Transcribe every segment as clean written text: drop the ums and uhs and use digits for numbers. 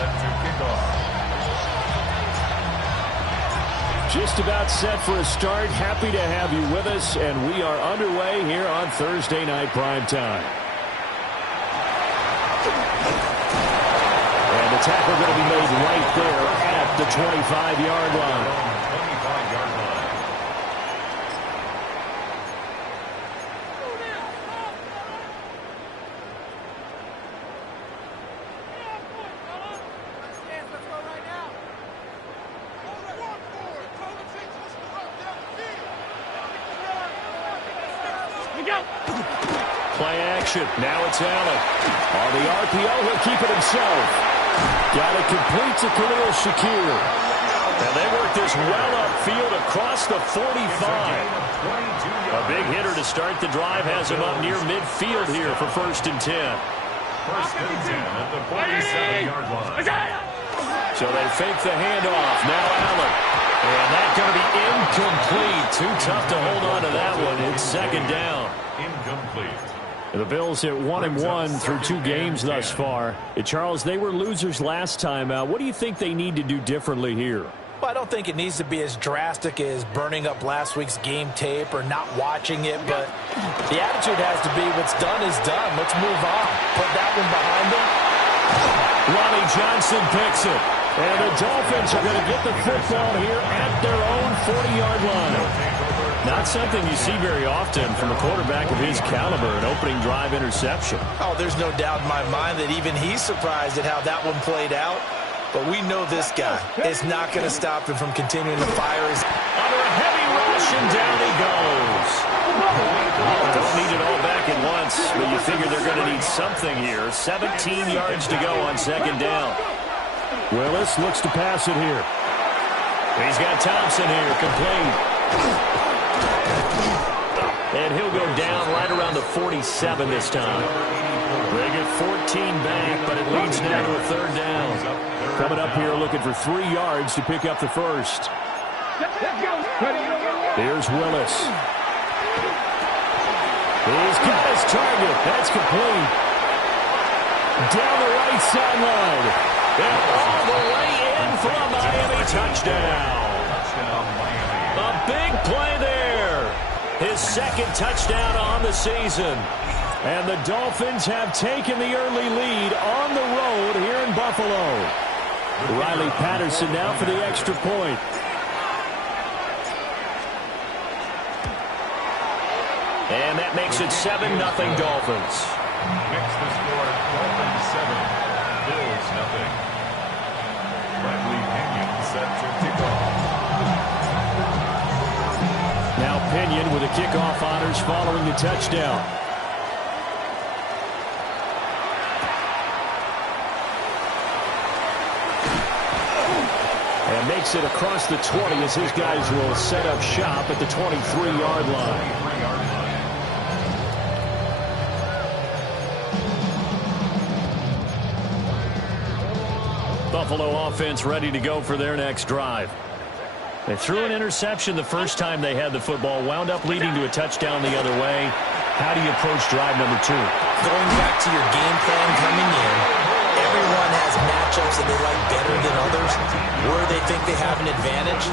set to kick off. Just about set for a start. Happy to have you with us, and we are underway here on Thursday Night Primetime. And the tackle going to be made right there at the 25-yard line. Play action. Now it's Allen. On the RPO, he'll keep it himself. Got it complete to Khalil Shakir. And they work this well upfield across the 45. A big hitter to start the drive has him up near midfield here for 1st and 10. 1st and 10 at the 47-yard line. So they fake the handoff. Now Allen. And that's going to be incomplete. Too tough to hold on to that one. It's 2nd down. Incomplete. The Bills at 1-1 through 2 games thus far. Charles, they were losers last time out. What do you think they need to do differently here? Well, I don't think it needs to be as drastic as burning up last week's game tape or not watching it, but the attitude has to be what's done is done. Let's move on. Put that one behind them. Ronnie Johnson picks it. And the Dolphins are going to get the football here at their own 40-yard line. Not something you see very often from a quarterback of his caliber, an opening drive interception. Oh, there's no doubt in my mind that even he's surprised at how that one played out. But we know this guy is not going to stop him from continuing to fire his... Under a heavy rush, and down he goes. Don't need it all back at once, but you figure they're going to need something here. 17 yards to go on 2nd down. Willis looks to pass it here. He's got Thompson here, complete. And he'll go down right around the 47 this time. They get 14 back, but it leads now to a 3rd down. Coming up here looking for 3 yards to pick up the first. Here's Willis. He's got his target. That's complete. Down the right sideline. And all the way in for a Miami touchdown. A big play there. His 2nd touchdown on the season. And the Dolphins have taken the early lead on the road here in Buffalo. Riley Patterson now for the extra point. And that makes it 7-0 Dolphins. Next the score, Dolphins 7, Bills 0. Bradley Pinion set to kick off. Now Pinion with the kickoff honors following the touchdown. And makes it across the 20 as his guys will set up shop at the 23-yard line. Buffalo offense ready to go for their next drive. They threw an interception the first time they had the football, wound up leading to a touchdown the other way. How do you approach drive number 2? Going back to your game plan coming in, everyone has matchups that they like better than others. Where they think they have an advantage,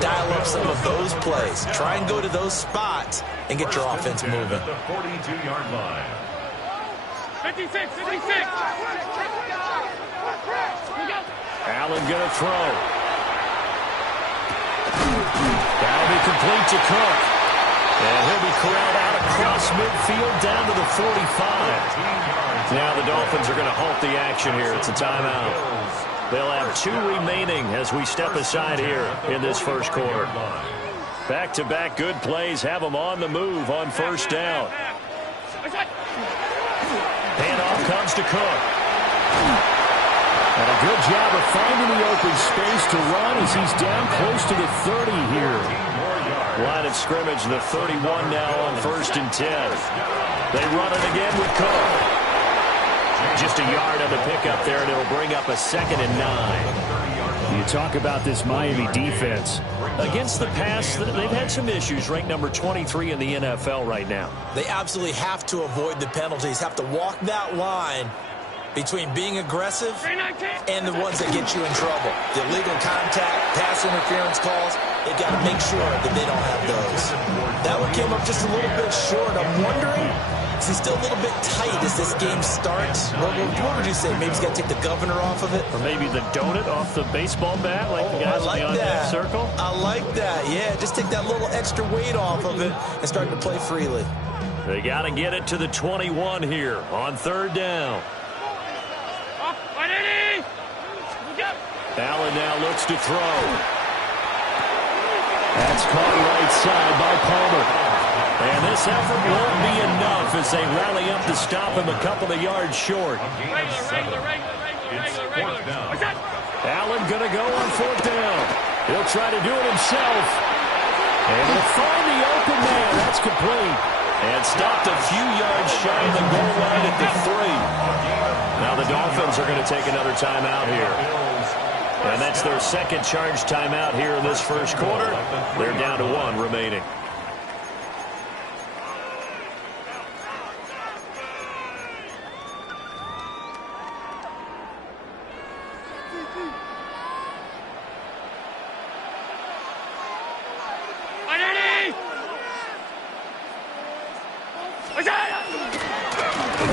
dial up some of those plays. Try and go to those spots and get your offense moving. The 42-yard line. 56. Allen going to throw. That'll be complete to Cook. And he'll be corralled out across midfield down to the 45. Now the Dolphins are going to halt the action here. It's a timeout. They'll have 2 remaining as we step aside here in this first quarter. Back-to-back good plays have them on the move on 1st down. Handoff comes to Cook. And a good job of finding the open space to run as he's down close to the 30 here. Line of scrimmage, the 31 now on 1st and 10. They run it again with Cook. Just a yard on the pickup there, and it'll bring up a 2nd and 9. You talk about this Miami defense. Against the pass, they've had some issues. Ranked number 23 in the NFL right now. They absolutely have to avoid the penalties, have to walk that line between being aggressive and the ones that get you in trouble. The illegal contact, pass interference calls, they got to make sure that they don't have those. That one came up just a little bit short. I'm wondering, is he still a little bit tight as this game starts? What would you say? Maybe he's got to take the governor off of it? Or maybe the donut off the baseball bat, like the guys like beyond that circle? I like that. Yeah, just take that little extra weight off of it and start to play freely. They got to get it to the 21 here on third down. Allen now looks to throw. That's caught right side by Palmer. And this effort won't be enough as they rally up to stop him a couple of yards short. Allen going to go on fourth down. He'll try to do it himself. And he'll find the open man. That's complete. And stopped a few yards shy of the goal line at the 3. Now the Dolphins are going to take another timeout here. And that's their second charge timeout here in this first quarter. They're down to 1 remaining.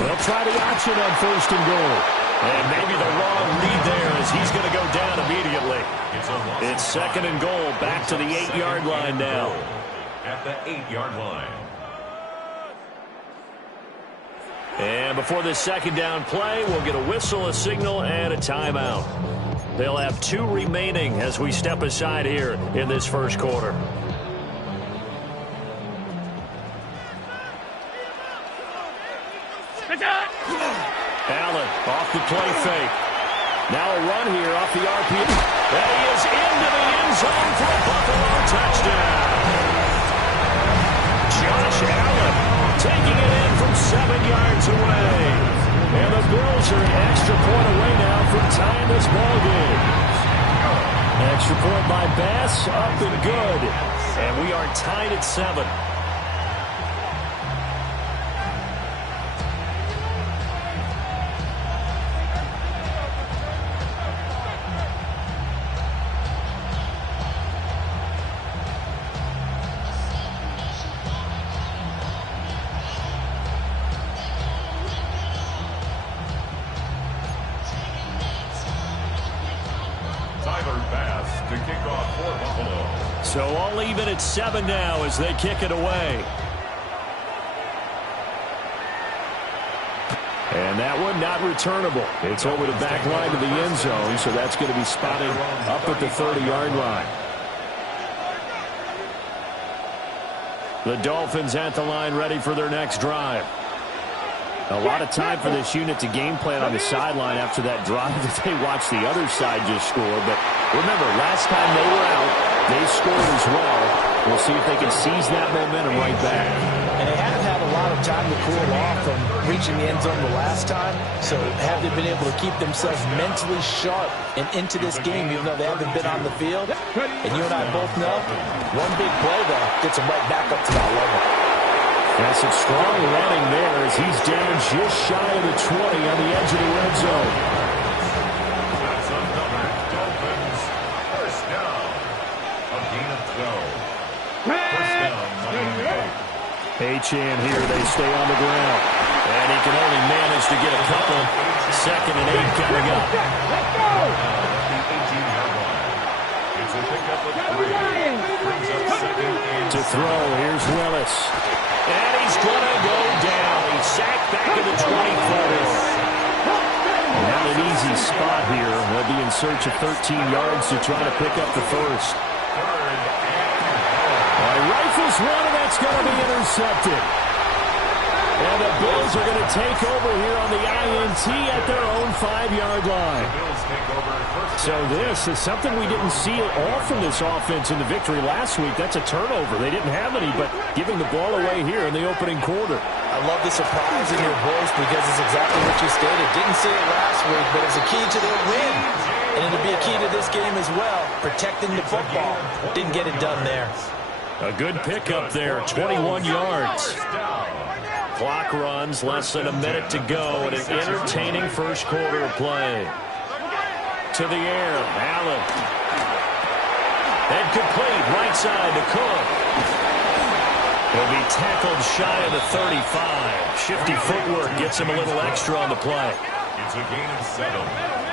They'll try the option on first and goal. And maybe the wrong read there as he's going to go down immediately. It's second and goal, back to the 8-yard line now. At the 8-yard line. And before this second down play, we'll get a whistle, a signal, and a timeout. They'll have 2 remaining as we step aside here in this first quarter. Allen off the play fake. Now a run here off the RPO. And he is into the end zone for a Buffalo touchdown. Josh Allen taking it in from 7 yards away. And the Bills are an extra point away now from tying this ball game. Extra point by Bass, up and good. And we are tied at 7. So all even at 7 now as they kick it away. And that one not returnable. It's over the back line to the end zone, so that's going to be spotted up at the 30-yard line. The Dolphins at the line ready for their next drive. A lot of time for this unit to game plan on the sideline after that drive that they watched the other side just score. But remember, last time they were out, they scored as well. We'll see if they can seize that momentum right back. And they haven't had a lot of time to cool off from reaching the end zone the last time. So have they been able to keep themselves mentally sharp and into this game, even though they haven't been on the field? And you and I both know, one big play, though, gets them right back up to that level. That's some strong running there as he's down just shy of the 20 on the edge of the red zone. That's another Dolphins first down. A gain of 12. First down, Miami. Achane here, they stay on the ground. And he can only manage to get a couple. Second and 8 coming up. Let's go! At the 18-yard line. It's a pickup of 3. Brings up second and To throw, here's Willis. And he's going to go down. He's sacked back at the 24. Not an easy spot here. They'll be in search of 13 yards to try to pick up the first. Rifles one, and that's going to be intercepted. And the Bills are going to take over here on the INT at their own 5-yard line. So this is something we didn't see at all from this offense in the victory last week. That's a turnover. They didn't have any, but giving the ball away here in the opening quarter. I love the surprise in your voice because it's exactly what you stated. Didn't see it last week, but it's a key to their win. And it'll be a key to this game as well, protecting the football. Didn't get it done there. A good pickup there, 21 yards. Clock runs, less than a minute to go in an entertaining first quarter of play. To the air, Allen. And complete, right side to Cook. He'll be tackled shy of the 35. Shifty footwork gets him a little extra on the play. It's a gain of 7.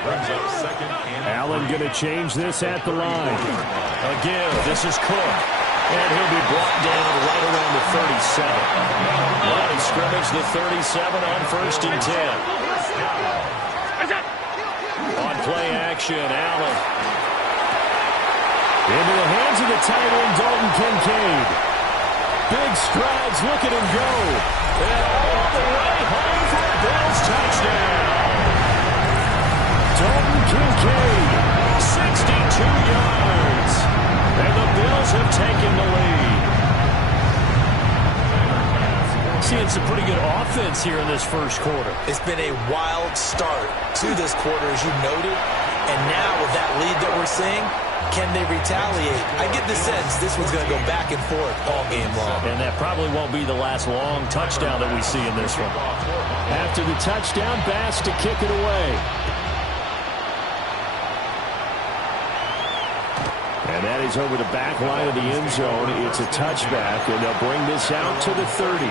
Brings up second and Allen going to change this at the line. A give. This is Cook. And he'll be brought down right around the 37. Line of scrimmage, the 37 on 1st and 10. On play action, Allen. Into the hands of the tight end, Dalton Kincaid. Big strides, look at him go. And all the way home for a Bills touchdown. Dalton Kincaid, 62 yards. And the Bills have taken the lead. Seeing some pretty good offense here in this first quarter. It's been a wild start to this quarter, as you noted. And now with that lead that we're seeing, can they retaliate? I get the sense this one's going to go back and forth all game long. And that probably won't be the last long touchdown that we see in this one. After the touchdown, Bass to kick it away. And that is over the back line of the end zone. It's a touchback, and they'll bring this out to the 30.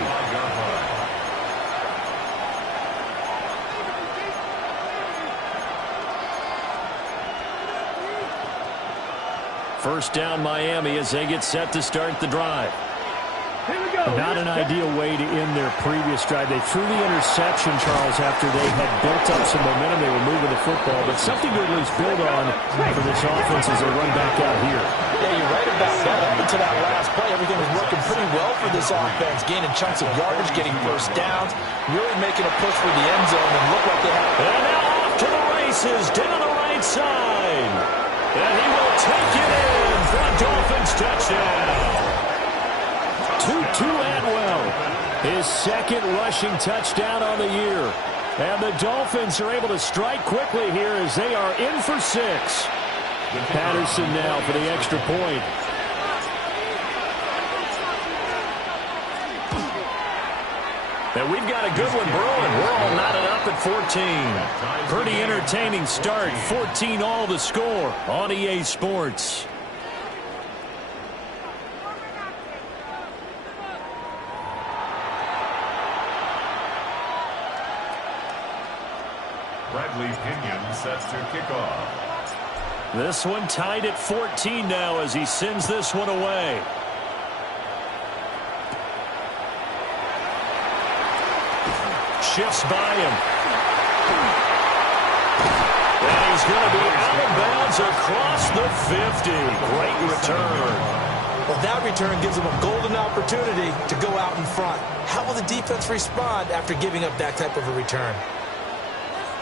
First down, Miami, as they get set to start the drive. Not an ideal way to end their previous drive. They threw the interception, Charles, after they had built up some momentum. They were moving the football, but something to at least build on for this offense as they run back out here. Yeah, you're right about that. Up until that last play, everything was working pretty well for this offense, gaining chunks of yardage, getting first downs, really making a push for the end zone, and look what they have. And now off to the races, down the right side. And he will take it in for a Dolphins touchdown. Tutu Atwell, his second rushing touchdown on the year. And the Dolphins are able to strike quickly here as they are in for 6. Patterson now for the extra point. And we've got a good one brewing. We're all knotted up at 14. Pretty entertaining start. 14 all the score on EA Sports. Bradley Pinion sets to kick off. This one tied at 14 now as he sends this one away. Shifts by him. And he's going to be out of bounds across the 50. Great return. Well, that return gives them a golden opportunity to go out in front. How will the defense respond after giving up that type of a return?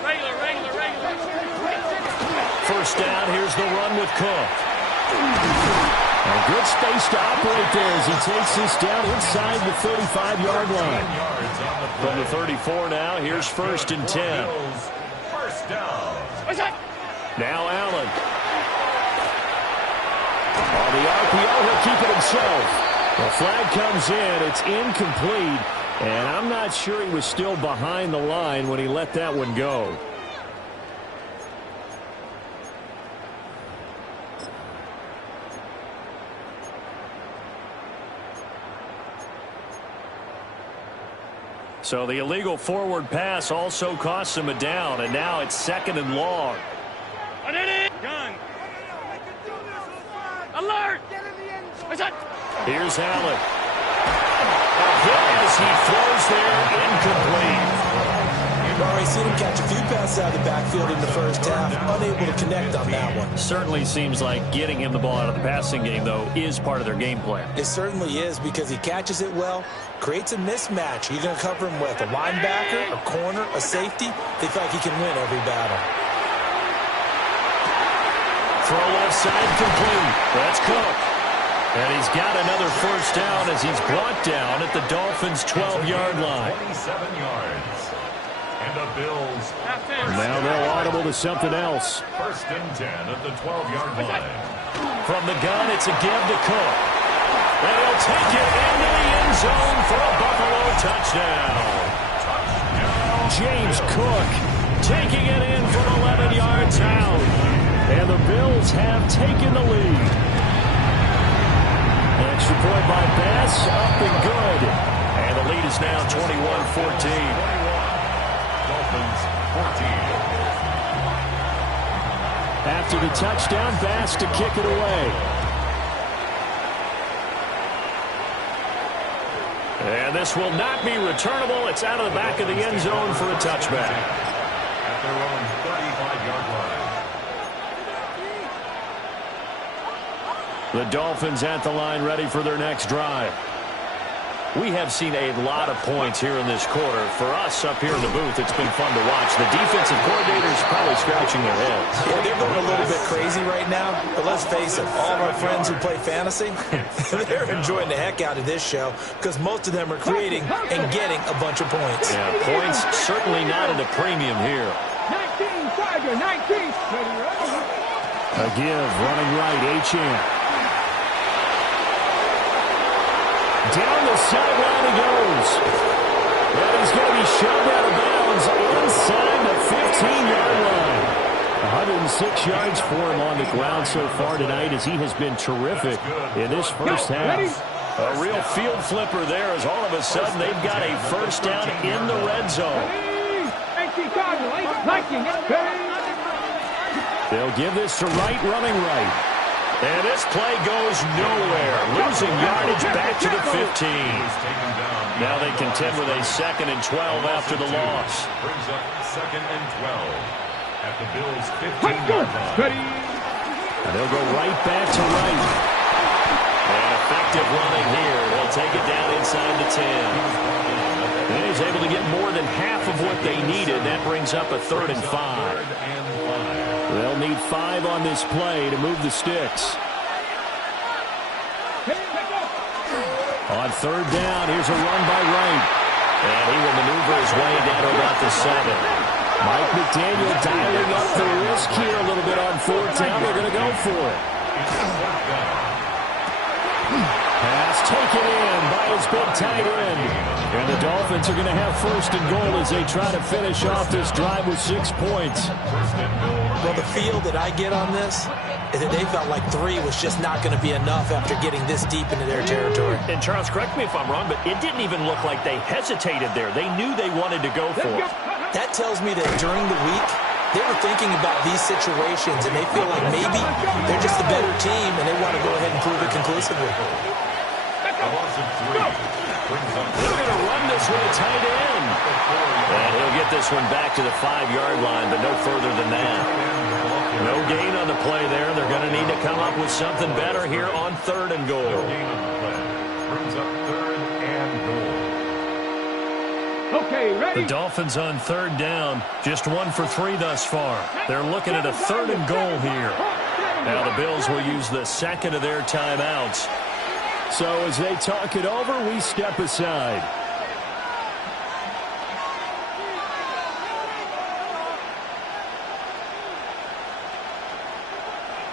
Regular. First down, here's the run with Cook. A good space to operate there as he takes this down inside the 35-yard line. From the 34 now, here's 1st and 10. First down. Now Allen. On the RPO, he'll keep it himself. The flag comes in, it's incomplete, and I'm not sure he was still behind the line when he let that one go. So the illegal forward pass also costs him a down, and now it's 2nd and long. Gun. Alert! Here's Allen. As he throws there, incomplete. You've already seen him catch a few passes out of the backfield in the first half, unable to connect on that one. Certainly seems like getting him the ball out of the passing game, though, is part of their game plan. It certainly is because he catches it well, creates a mismatch. You're going to cover him with a linebacker, a corner, a safety. They feel like he can win every battle. Throw left side complete. That's Cook. And he's got another first down as he's brought down at the Dolphins' 12-yard line. 27 yards. And the Bills. Now they'll audible to something else. 1st and 10 at the 12-yard line. From the gun, it's a give to Cook. And he'll take it into the end zone for a Buffalo touchdown. James Cook taking it in from 11 yards out. And the Bills have taken the lead. Extra point by Bass, up and good. And the lead is now 21-14. Dolphins 14. After the touchdown, Bass to kick it away. And this will not be returnable. It's out of the back of the end zone for a touchback. At their own 35-yard line. The Dolphins at the line, ready for their next drive. We have seen a lot of points here in this quarter. For us up here in the booth, it's been fun to watch. The defensive coordinators probably scratching their heads. Yeah, they're going a little bit crazy right now. But let's face it, all of our friends who play fantasy, they're enjoying the heck out of this show because most of them are creating and getting a bunch of points. Yeah, points certainly not at a premium here. 19, Tiger, 19. A give, running right, Achane. Down the sideline he goes. And he's going to be shoved out of bounds inside the 15-yard line. 106 yards for him on the ground so far tonight as he has been terrific in this first half. A real field flipper there as all of a sudden they've got a first down in the red zone. They'll give this to Wright, running right. And this play goes nowhere. Losing yardage back to the 15. Now they contend with a 2nd and 12 after the loss. Brings up 2nd and 12 at the Bills' 15-yard line. And they'll go right back to Wright. And effective running here. They'll take it down inside the 10. And he's able to get more than half of what they needed. That brings up a 3rd and 5. They'll need 5 on this play to move the sticks. On 3rd down, here's a run by Wright. And he will maneuver his way down to about the 7. Mike McDaniel dialing up the risk here a little bit on 4th down. They're going to go for it. Pass taken in by his big tight end. And the Dolphins are going to have 1st and goal as they try to finish off this drive with 6 points. Well, the feel that I get on this is that they felt like 3 was just not going to be enough after getting this deep into their territory. And Charles, correct me if I'm wrong, but it didn't even look like they hesitated there. They knew they wanted to go for it. That tells me that during the week, they were thinking about these situations, and they feel like maybe they're just the better team, and they want to go ahead and prove it conclusively. A loss of 3. They're going to run this with a tight end. And he'll get this one back to the 5-yard line, but no further than that. No gain on the play there. They're going to need to come up with something better here on 3rd and goal. Brings up 3rd and goal. Okay, ready? The Dolphins on 3rd down. Just 1 for 3 thus far. They're looking at a 3rd and goal here. Now the Bills will use the 2nd of their timeouts. So as they talk it over, we step aside.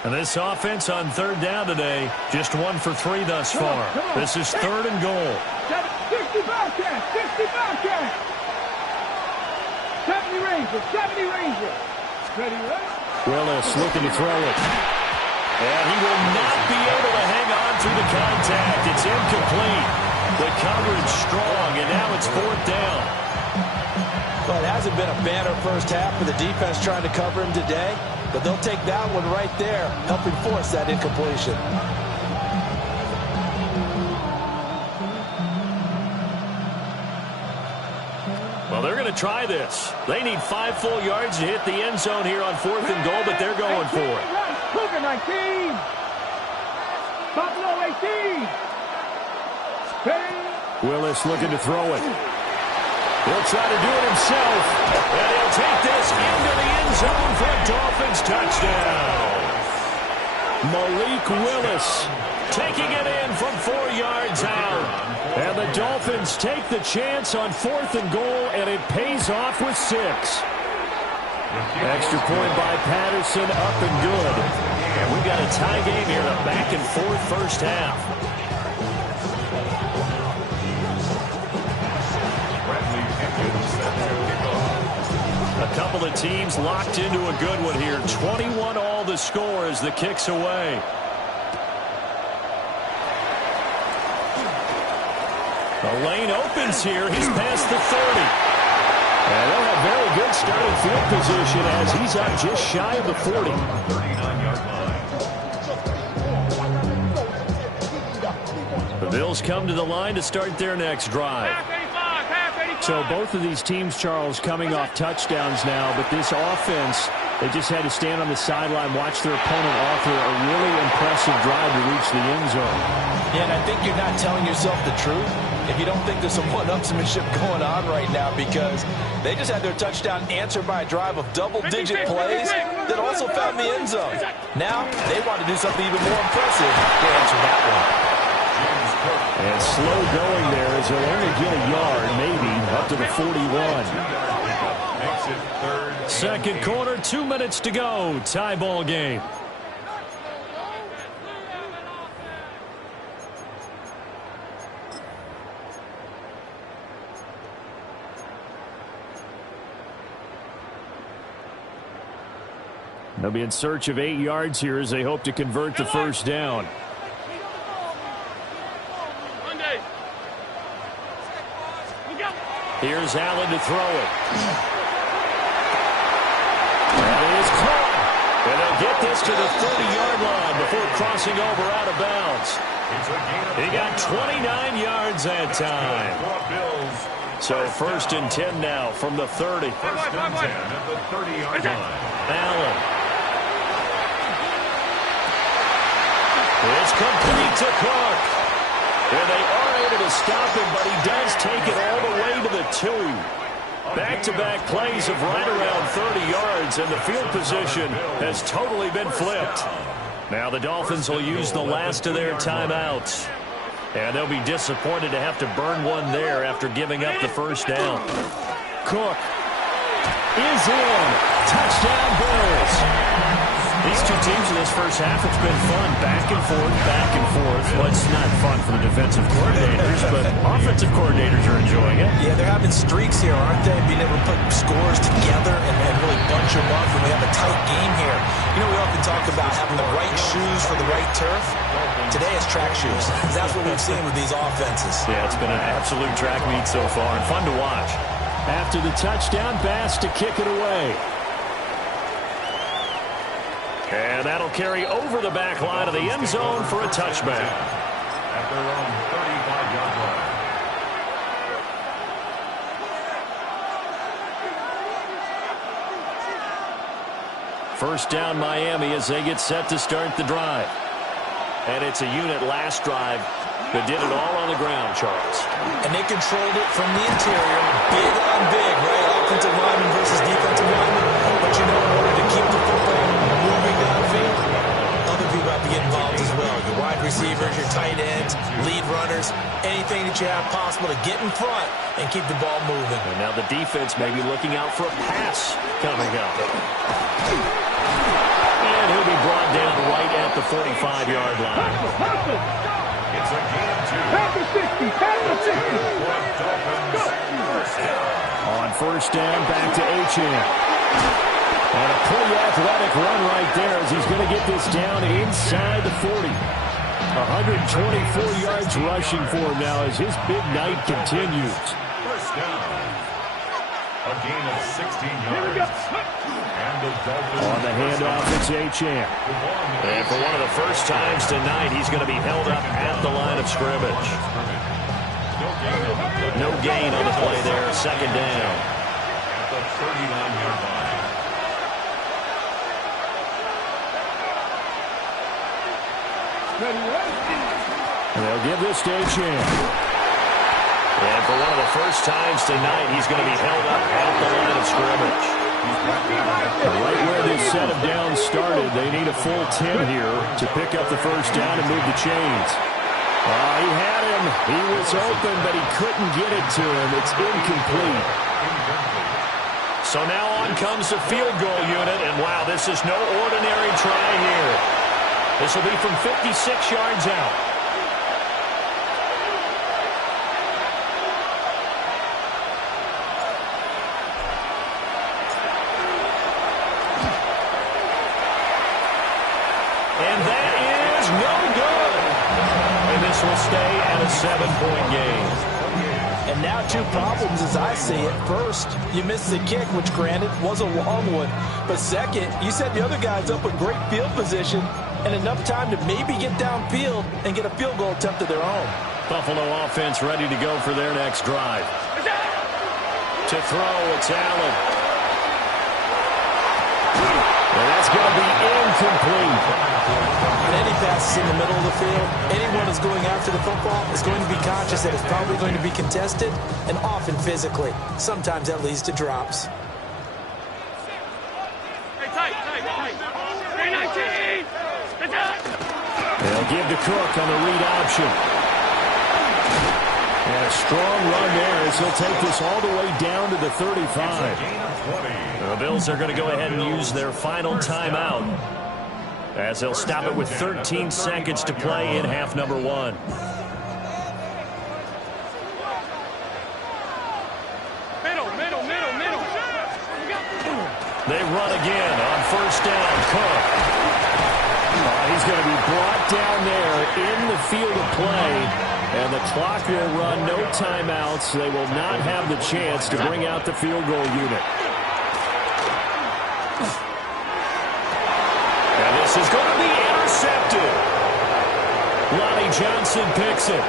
And this offense on 3rd down today, just 1 for 3 thus far. This is 3rd and goal. 60 Bobcats, 60 Bobcats. 70 Rangers, 70 Rangers. Ready, ready? Willis looking to throw it. And he will not be able to hang on through the contact. It's incomplete. The coverage strong, and now it's 4th down. Well, it hasn't been a banner first half for the defense trying to cover him today, but they'll take that one right there, helping force that incompletion. Well, they're going to try this. They need 5 full yards to hit the end zone here on 4th and goal, but they're going for it. Cougar 19. Buffalo 18. Willis looking to throw it. He'll try to do it himself. And he'll take this into the end zone for a Dolphins touchdown. Malik Willis taking it in from 4 yards out. And the Dolphins take the chance on 4th and goal, and it pays off with 6. Extra point by Patterson, up and good. And we've got a tie game here, a back-and-forth first half. couple of teams locked into a good one here. 21 all the score as the kick's away. The lane opens here. He's past the 30. And they'll have very good starting field position as he's out just shy of the 40. 39-yard line. The Bills come to the line to start their next drive. So both of these teams, Charles, coming off touchdowns now, but this offense, they just had to stand on the sideline, watch their opponent offer a really impressive drive to reach the end zone. Yeah, and I think you're not telling yourself the truth if you don't think there's some one-upsmanship going on right now, because they just had their touchdown answered by a drive of double-digit plays that also found the end zone. Now they want to do something even more impressive to answer that one. And slow going there as they'll only get a yard, maybe, up to the 41. Second quarter, 2 minutes to go. Tie ball game. They'll be in search of 8 yards here as they hope to convert the first down. Here's Allen to throw it. And it is caught. And they'll get this to the 30-yard line before crossing over out of bounds. He got 29 yards that time. So first and 10 now from the 30. First and 10 at the 30-yard line. Allen. It's complete to Cook. And they are able to stop him, but he does take it all the way to the 2. Back-to-back plays of right around 30 yards, and the field position has totally been flipped. Now the Dolphins will use the last of their timeouts. And they'll be disappointed to have to burn one there after giving up the first down. Cook is in. Touchdown Bills. These two teams in this first half, it's been fun. Back and forth, back and forth. Well, it's not fun for the defensive coordinators, but offensive coordinators are enjoying it. Yeah, they're having streaks here, aren't they? Being able to put scores together and really bunch them up, and we have a tight game here. You know, we often talk about having the right shoes for the right turf. Today it's track shoes. That's what we've seen with these offenses. Yeah, it's been an absolute track meet so far, and fun to watch. After the touchdown, Bass to kick it away. And that'll carry over the back line of the end zone for a touchback. At their own 35-yard line. First down Miami as they get set to start the drive. And it's a unit last drive that did it all on the ground, Charles. And they controlled it from the interior. Big on big, right? Offensive lineman versus defensive lineman. But you know, in order to keep the football moving downfield, other people have to get involved as well. Your wide receivers, your tight ends, lead runners, anything that you have possible to get in front and keep the ball moving. And now the defense may be looking out for a pass coming up. And he'll be brought down right at the 45-yard line. It's a gain of 2. Pack the 60, pack the 60. On first down, back to Achane. And a pretty athletic run right there as he's going to get this down inside the 40. 124 yards rushing for him now as his big night continues. First down. A gain of 16 yards. And the Dolphins on the handoff, it's Achane. And for one of the first times tonight, he's going to be held up at the line of scrimmage. No gain on the play there. Second down. At the 39-yard line. And they'll give this to Achane. And for one of the first times tonight, he's going to be held up at the line of scrimmage. Right where this set of downs started, they need a full 10 here to pick up the first down and move the chains. He had him. He was open, but he couldn't get it to him. It's incomplete. So now on comes the field goal unit, and wow, this is no ordinary try here. This will be from 56 yards out. 7-point game. And now 2 problems as I see it. First, you missed the kick, which granted was a long one. But second, you set the other guys up with great field position and enough time to maybe get downfield and get a field goal attempt of their own. Buffalo offense ready to go for their next drive. To throw, it's Allen. And that's going to be incomplete. On any passes in the middle of the field, anyone who's going after the football is going to be conscious that it's probably going to be contested and often physically. Sometimes that leads to drops. Hey, tight. Hey, 19. They'll give to Cook on the read option. And a strong run there as he'll take this all the way down to the 35. The Bills are going to go ahead and use their final timeout as they'll stop it with 13 seconds to play in half number 1. Middle. They run again on first down. Cook. He's going to be brought down there in the field of play, and the clock will run. No timeouts. They will not have the chance to bring out the field goal unit. And this is going to be intercepted. Lonnie Johnson picks it.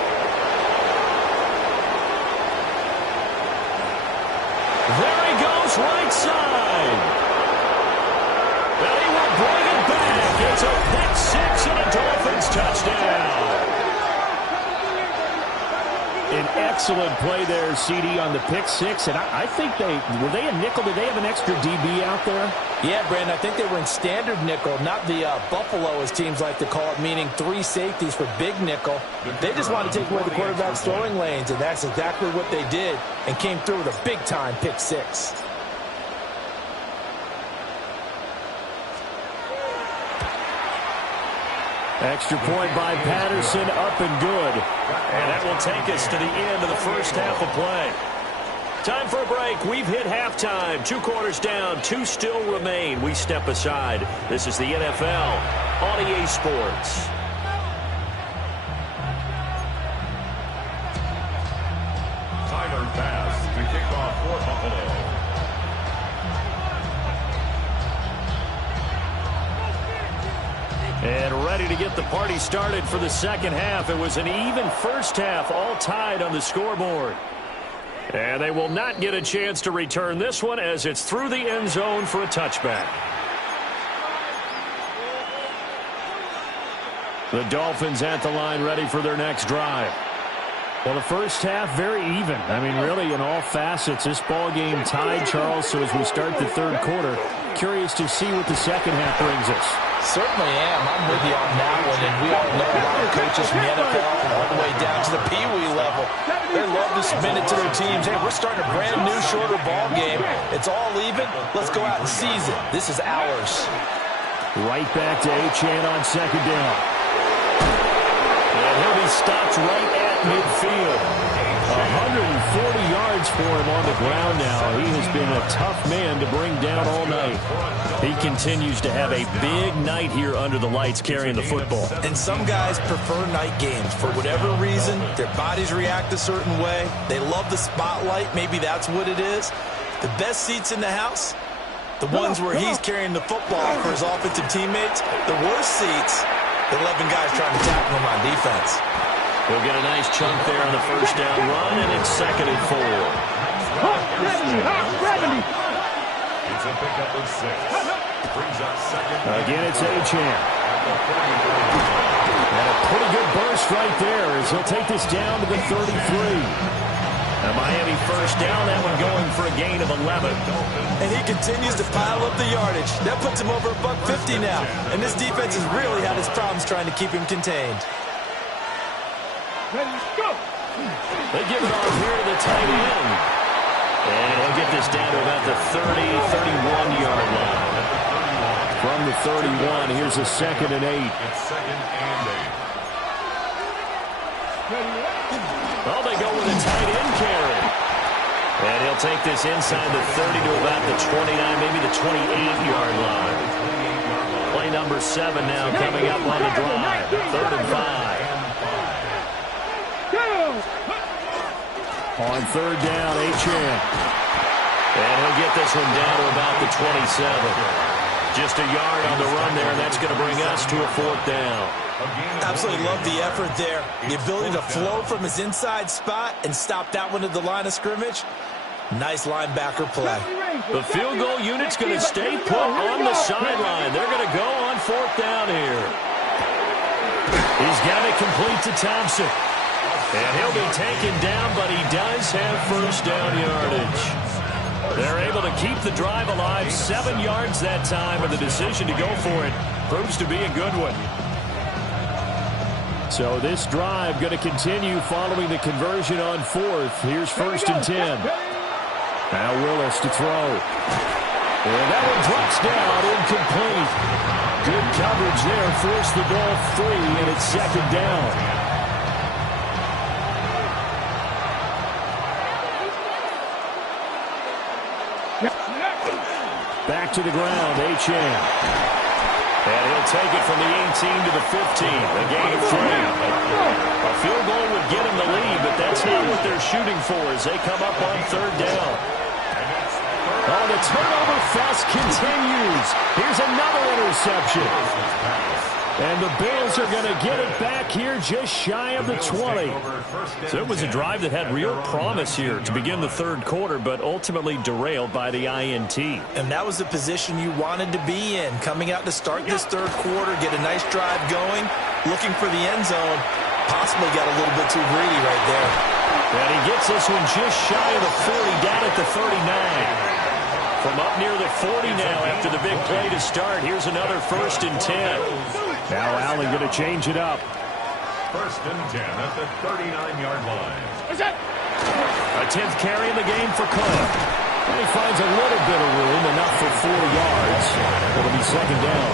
There he goes, right side. And he will bring it back. It's a pick 6 and a Dolphins touchdown. An excellent play there, CD, on the pick 6. And I think were they a nickel? Did they have an extra DB out there? Yeah, Brandon, I think they were in standard nickel, not the Buffalo, as teams like to call it, meaning 3 safeties for big nickel. They just wanted to take away the quarterback's throwing lanes, and that's exactly what they did, and came through with a big-time pick 6. Extra point by Patterson, up and good. And that will take us to the end of the first half of play. Time for a break. We've hit halftime. 2 quarters down, 2 still remain. We step aside. This is the NFL on EA Sports. Tyler Bass to kick off for Buffalo. And ready to get the party started for the second half. It was an even first half, all tied on the scoreboard. And they will not get a chance to return this one as it's through the end zone for a touchback. The Dolphins at the line ready for their next drive. Well, the first half, very even. I mean, really, in all facets, this ball game tied, Charles. So as we start the third quarter, curious to see what the second half brings us. Certainly am. I'm with you on that one. And we all know a lot of coaches from the NFL all the way down to the Pee Wee level. They love to submit it to their teams. Hey, we're starting a brand new, shorter ball game. It's all even. Let's go out and seize it. This is ours. Right back to Achane on second down. And he'll be stopped right at midfield. 140 yards for him on the ground now. He has been a tough man to bring down all night. He continues to have a big night here under the lights carrying the football. And some guys prefer night games. For whatever reason, their bodies react a certain way. They love the spotlight. Maybe that's what it is. The best seats in the house, the ones where he's carrying the football for his offensive teammates. The worst seats, the 11 guys trying to tackle him on defense. He'll get a nice chunk there on the first down run, and it's 2nd and 4. It's a pickup of 6. Brings up second. Again, it's Achane. And a pretty good burst right there as he'll take this down to the 33. A Miami first down, that one going for a gain of 11. And he continues to pile up the yardage. That puts him over $150 now. And this defense has really had its problems trying to keep him contained. They give it off here to the tight end. And he'll get this down to about the 31-yard line. From the 31, here's a 2nd and 8. It's 2nd and 8. Well, they go with a tight end carry. And he'll take this inside the 30 to about the 29, maybe the 28-yard line. Play number 7 now coming up on the drive. 3rd and 5. On third down, Achane. And he'll get this one down to about the 27. Just a yard on the run there, and that's going to bring us to a fourth down. Absolutely love the effort there. The ability to flow from his inside spot and stop that one at the line of scrimmage. Nice linebacker play. The field goal unit's going to stay put on the sideline. They're going to go on fourth down here. He's got it complete to Thompson. And he'll be taken down, but he does have first down yardage. They're able to keep the drive alive, 7 yards that time, and the decision to go for it proves to be a good one. So this drive going to continue following the conversion on fourth. Here's first and 10. Now Willis to throw. And that one drops down, incomplete. Good coverage there, forced the ball free, and it's second down. Back to the ground, Achane. And he'll take it from the 18 to the 15. A gain of 3. A field goal would get him the lead, but that's not what they're shooting for as they come up on third down. Oh, the turnover fest continues. Here's another interception. And the Bills are going to get it back here just shy of the 20. So it was a drive that had real promise here to begin the third quarter, but ultimately derailed by the INT. And that was the position you wanted to be in. Coming out to start this third quarter, get a nice drive going, looking for the end zone. Possibly got a little bit too greedy right there. And he gets this one just shy of the 40, down at the 39. From up near the 40 now after the big play to start. Here's another first and 10. Now Allen going to change it up. First and 10 at the 39-yard line. A 10th carry in the game for Cook. And he finds a little bit of room, enough for 4 yards. It'll be second down.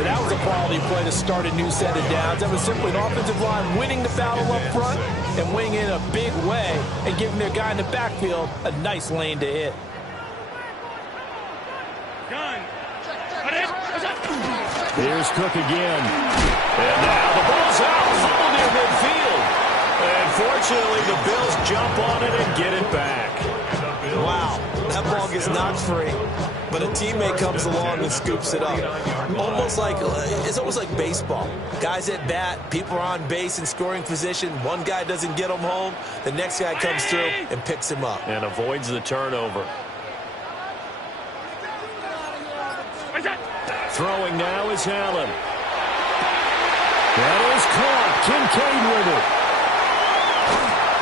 And that was a quality play to start a new set of downs. That was simply an offensive line winning the battle up front and winning in a big way and giving their guy in the backfield a nice lane to hit. Here's Cook again. And now the ball's out, fumbled near midfield. And fortunately, the Bills jump on it and get it back. Wow, that ball gets knocked free, but a teammate comes along and scoops it up. It's almost like baseball. Guys at bat, people are on base in scoring position. One guy doesn't get him home. The next guy comes through and picks him up. And avoids the turnover. Throwing now is Allen. That is caught. Kincaid with it.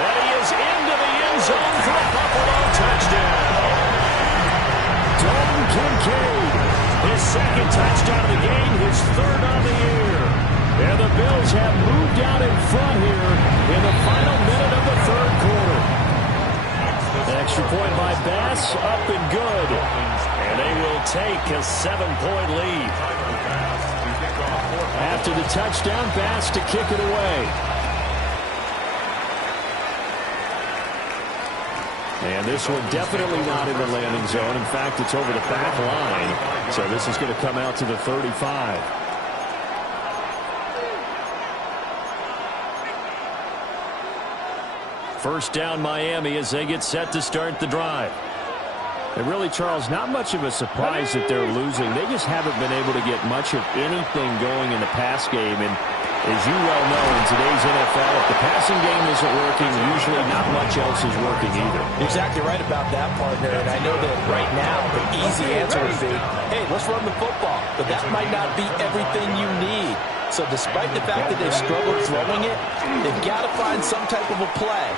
And he is into the end zone for a Buffalo touchdown. Dalton Kincaid, his second touchdown of the game, his third on the year. And the Bills have moved out in front here in the final minute of the third quarter. Extra point by Bass, up and good. And they will take a 7-point lead. After the touchdown, Bass to kick it away. And this one definitely not in the landing zone. In fact, it's over the back line. So this is going to come out to the 35. First down, Miami, as they get set to start the drive. And really, Charles, not much of a surprise that they're losing. They just haven't been able to get much of anything going in the pass game. And as you well know, in today's NFL, if the passing game isn't working, usually not much else is working either. You're exactly right about that, partner. And I know that right now the easy answer would be, hey, let's run the football. But that might not be everything you need. So despite the fact that they've struggled throwing it, they've got to find some type of a play,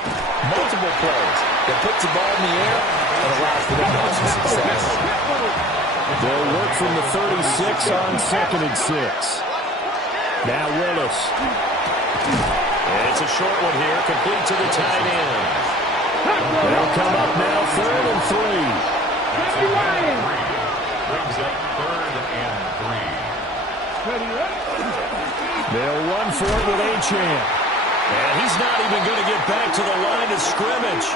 multiple plays, that puts the ball in the air and allows for them to have some success. They'll work from the 36 on 2nd and 6. Now Willis. And it's a short one here, complete to the tight end. They'll come up now, 3rd and 3. Brings up 3rd and 3. They'll run for it with Achane. And he's not even going to get back to the line of scrimmage.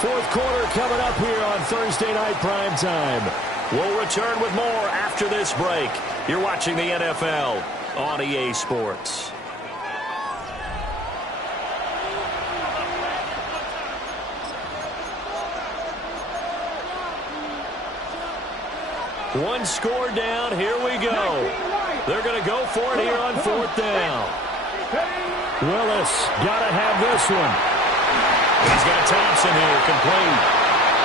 Fourth quarter coming up here on Thursday Night Primetime. We'll return with more after this break. You're watching the NFL on EA Sports. One score down. Here we go. They're going to go for it here on 4th down. Willis got to have this one. He's got Thompson here, complete.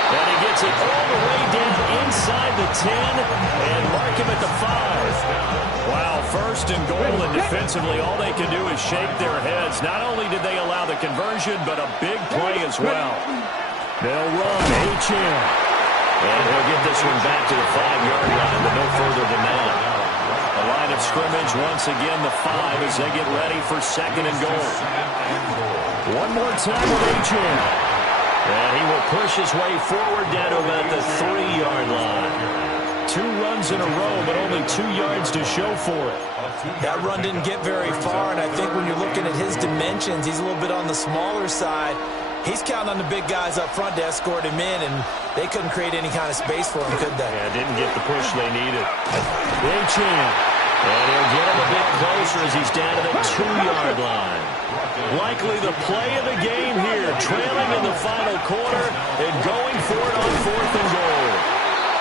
And he gets it all the way down inside the 10 and mark him at the 5. Wow, 1st and goal, and defensively all they can do is shake their heads. Not only did they allow the conversion, but a big play as well. They'll run H.M. And he'll get this one back to the 5-yard line, but no further than that. The line of scrimmage, once again, the 5 as they get ready for 2nd and goal. One more time with H.M. And he will push his way forward down to about the 3-yard line. 2 runs in a row, but only 2 yards to show for it. That run didn't get very far, and I think when you're looking at his dimensions, he's a little bit on the smaller side. He's counting on the big guys up front to escort him in, and they couldn't create any kind of space for him, could they? Yeah, didn't get the push they needed. H.M. And he'll get him a bit closer as he's down to the 2-yard line. Likely the play of the game here, trailing in the final quarter and going for it on 4th and goal.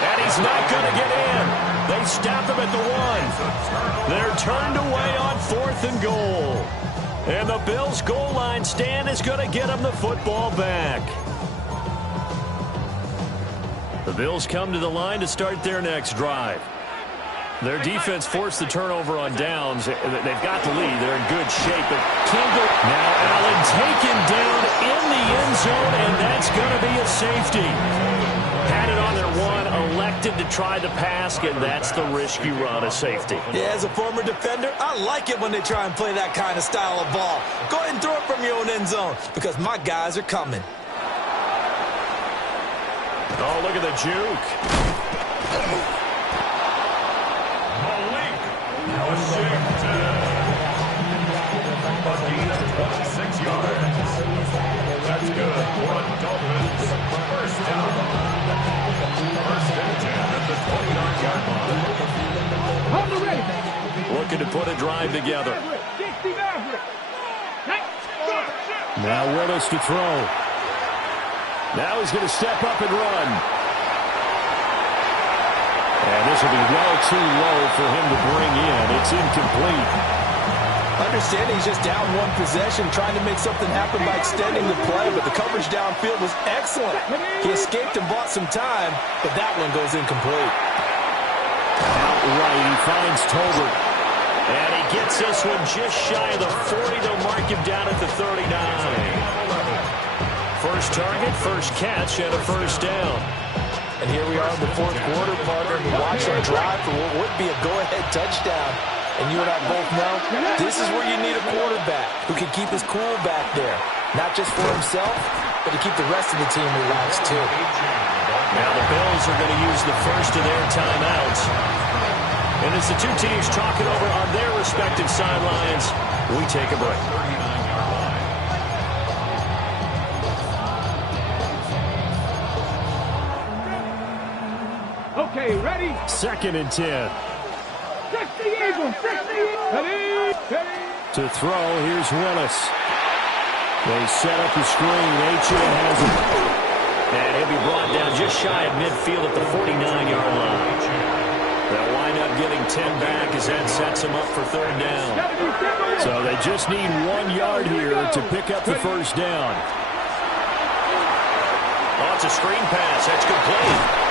And he's not going to get in. They stop him at the 1. They're turned away on 4th and goal. And the Bills' goal line stand is going to get them the football back. The Bills come to the line to start their next drive. Their defense forced the turnover on downs. They've got the lead. They're in good shape. But Campbell, now Allen taken down in the end zone, and that's going to be a safety. Had it on their 1, elected to try the pass, and that's the risk you run, a safety. Yeah, as a former defender, I like it when they try and play that kind of style of ball. Go ahead and throw it from your own end zone because my guys are coming. Oh, look at the juke. Washington. A gain of 26 yards. That's good for the Dolphins. 1st down. 1st and 10 at the 29-yard line. Looking to put a drive together. Now Willis to throw. Now he's going to step up and run. And this will be well too low for him to bring in. It's incomplete. Understanding he's just down 1 possession, trying to make something happen by extending the play, but the coverage downfield was excellent. He escaped and bought some time, but that one goes incomplete. Outright, he finds Tolbert. And he gets this one just shy of the 40. They'll mark him down at the 39. First target, first catch, and a 1st down. And here we are in the 4th quarter, partner. Watch our drive for what would be a go-ahead touchdown. And you and I both know this is where you need a quarterback who can keep his cool back there. Not just for himself, but to keep the rest of the team relaxed, too. Now the Bills are going to use the first of their timeouts. And as the 2 teams talk it over on their respective sidelines, we take a break. Okay, ready? 2nd and 10. Check the Eagle. Check the Eagle. Ready? To throw, here's Willis. They set up the screen. H.M. has it. And he'll be brought down just shy of midfield at the 49-yard line. They'll wind up getting 10 back as that sets them up for 3rd down. So they just need 1 yard here to pick up the 1st down. Oh, it's a screen pass. That's complete.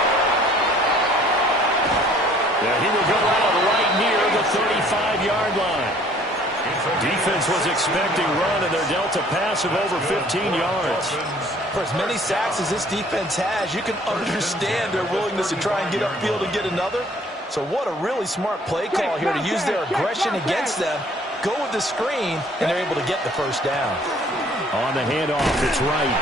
And he will go out right near the 35-yard line. Defense was expecting run, and they're dealt a pass of over 15 yards. For as many sacks as this defense has, you can understand their willingness to try and get upfield and get another. So what a really smart play call here to use their aggression against them. Go with the screen, and they're able to get the 1st down. On the handoff, it's right.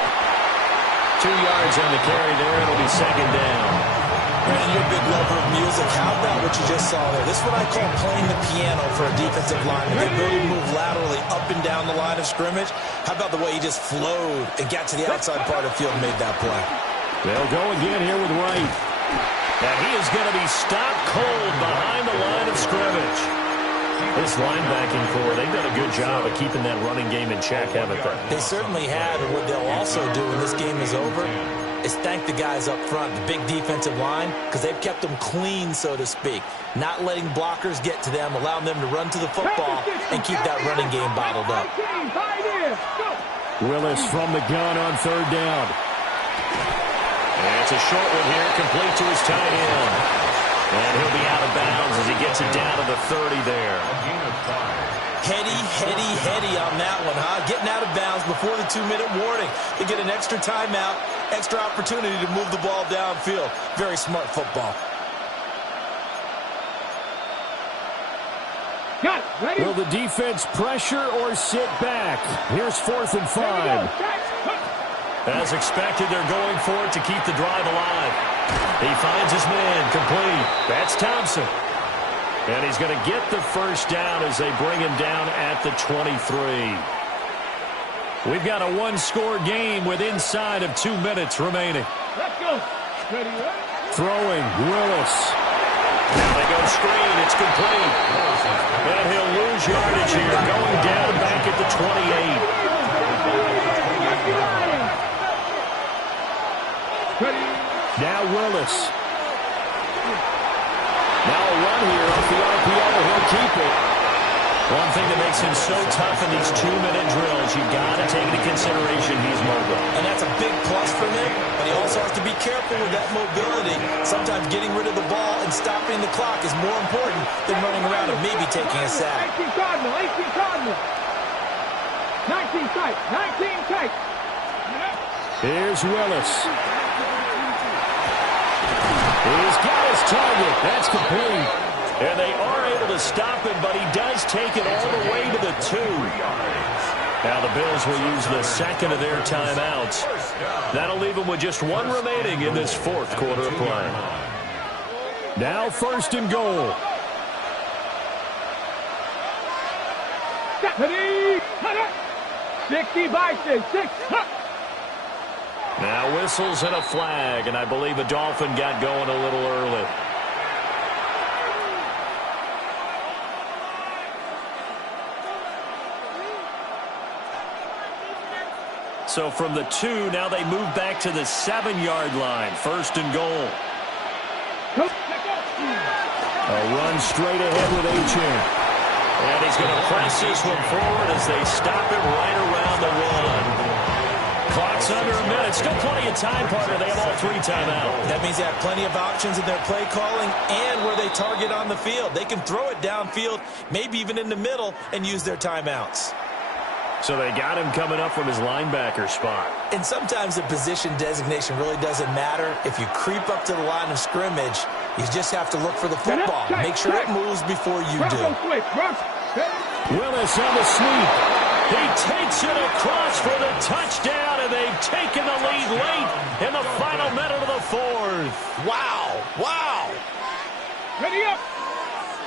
2 yards on the carry there. It'll be 2nd down. Brandon, you're a big lover of music. How about what you just saw there? This is what I call playing the piano for a defensive lineman. The ability to move laterally up and down the line of scrimmage. How about the way he just flowed and got to the outside part of the field and made that play? They'll go again here with Wright. And he is going to be stopped cold behind the line of scrimmage. This linebacking core, they've done a good job of keeping that running game in check, haven't they? They certainly have, and what they'll also do when this game is over, is thank the guys up front, the big defensive line, because they've kept them clean, so to speak. Not letting blockers get to them, allowing them to run to the football and keep that running game bottled up. Willis from the gun on third down. And it's a short one here, complete to his tight end. And he'll be out of bounds as he gets it down to the 30 there. Heady on that one, huh? Getting out of bounds before the 2-minute warning. They get an extra timeout, extra opportunity to move the ball downfield. Very smart football. Will the defense pressure or sit back? Here's 4th and 5. As expected, they're going for it to keep the drive alive. He finds his man, complete. That's Thompson. And he's going to get the first down as they bring him down at the 23. We've got a one-score game with inside of 2 minutes remaining. Let's go. Ready, Throwing, Willis. Now they go screen, it's complete. And he'll lose yardage here, going down back at the 28. Now Willis. Now a run here off the RPO. He'll keep it. One thing that makes him so tough in these 2-minute drills, you've got to take into consideration he's mobile. And that's a big plus for him, but he also has to be careful with that mobility. Sometimes getting rid of the ball and stopping the clock is more important than running around and maybe taking a sack. 18 Cardinal, 19 tight, 19 tight. Here's Willis. He's got his target. That's complete. And they are able to stop him, but he does take it all the way to the 2. Now the Bills will use the second of their timeouts. That'll leave them with just one remaining in this 4th quarter of play. Now 1st and goal. 60 Bison, 6. Now whistles and a flag, and I believe the Dolphin got going a little early. So from the 2, now they move back to the 7-yard line. 1st and goal. A run straight ahead with Achane. And he's going to press this one forward as they stop it right around the 1. Clock's under a minute. Still plenty of time, partner. They have all 3 timeouts. That means they have plenty of options in their play calling and where they target on the field. They can throw it downfield, maybe even in the middle, and use their timeouts. So they got him coming up from his linebacker spot. And sometimes the position designation really doesn't matter. If you creep up to the line of scrimmage, you just have to look for the football. Make sure it moves before you do. Willis on the sweep. He takes it across for the touchdown, and they've taken the lead late in the final minute of the 4th. Wow. Ready up.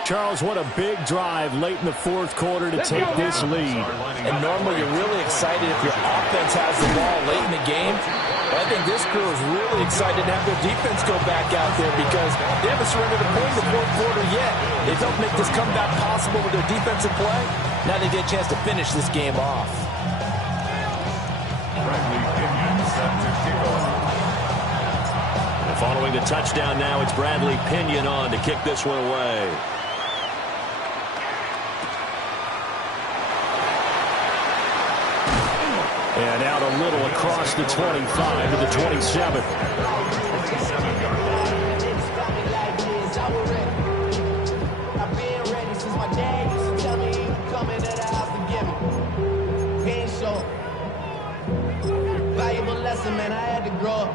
Charles, what a big drive late in the 4th quarter to take this lead. And normally you're really excited if your offense has the ball late in the game. But I think this crew is really excited to have their defense go back out there because they haven't surrendered a point in the 4th quarter yet. They don't make this comeback possible with their defensive play. Now they get a chance to finish this game off. Following the touchdown now, it's Bradley Pinion on to kick this one away. And out a little across the 25 to the 27. Valuable lesson, man. I had to grow up.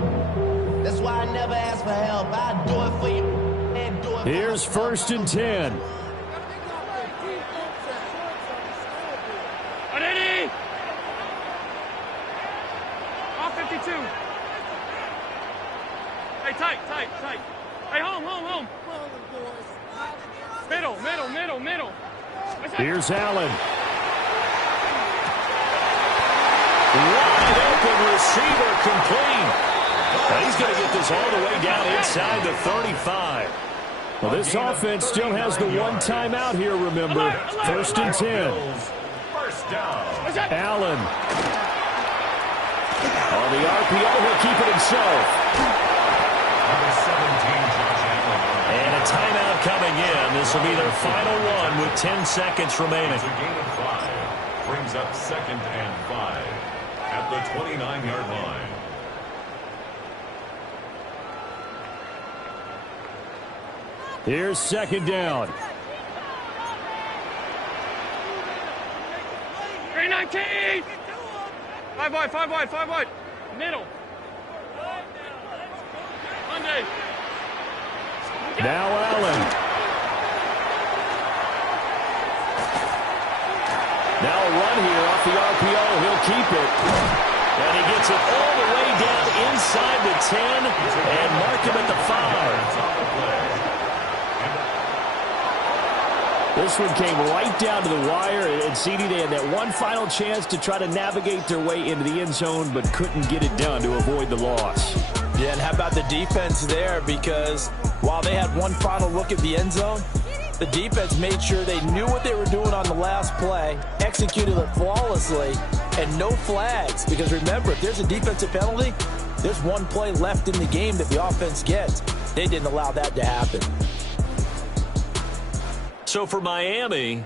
That's why I never ask for help. I'll do it for you. And do it. Here's 1st and 10. Ready? Off 52. Hey, tight. Hey, home. Middle. Here's Allen. Wide open receiver complete. And he's going to get this all the way down inside the 35. Well, this offense still has the 1 timeout here, remember. 1st and 10. First down. Allen. On the RPO. He'll keep it himself. Number 17, Josh Allen. And a timeout coming in. This will be their final one with 10 seconds remaining. It's a gain of 5. Brings up 2nd and 5 at the 29-yard line. Here's 2nd down. 319. 5 wide, 5 wide, 5 wide. Middle. Monday. Now Allen. Now a run here off the RPO. He'll keep it. And he gets it all the way down inside the 10 and mark him at the 5. This one came right down to the wire, and CD, they had that one final chance to try to navigate their way into the end zone, but couldn't get it done to avoid the loss. Yeah, and how about the defense there? Because while they had one final look at the end zone, the defense made sure they knew what they were doing on the last play, executed it flawlessly, and no flags. Because remember, if there's a defensive penalty, there's one play left in the game that the offense gets. They didn't allow that to happen. So for Miami,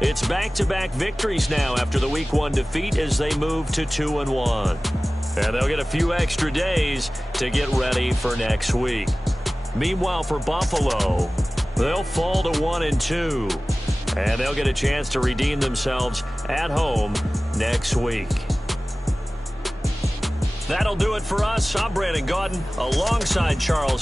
it's back-to-back victories now after the Week 1 defeat as they move to 2-1. And they'll get a few extra days to get ready for next week. Meanwhile, for Buffalo, they'll fall to 1-2. And they'll get a chance to redeem themselves at home next week. That'll do it for us. I'm Brandon Gaudin alongside Charles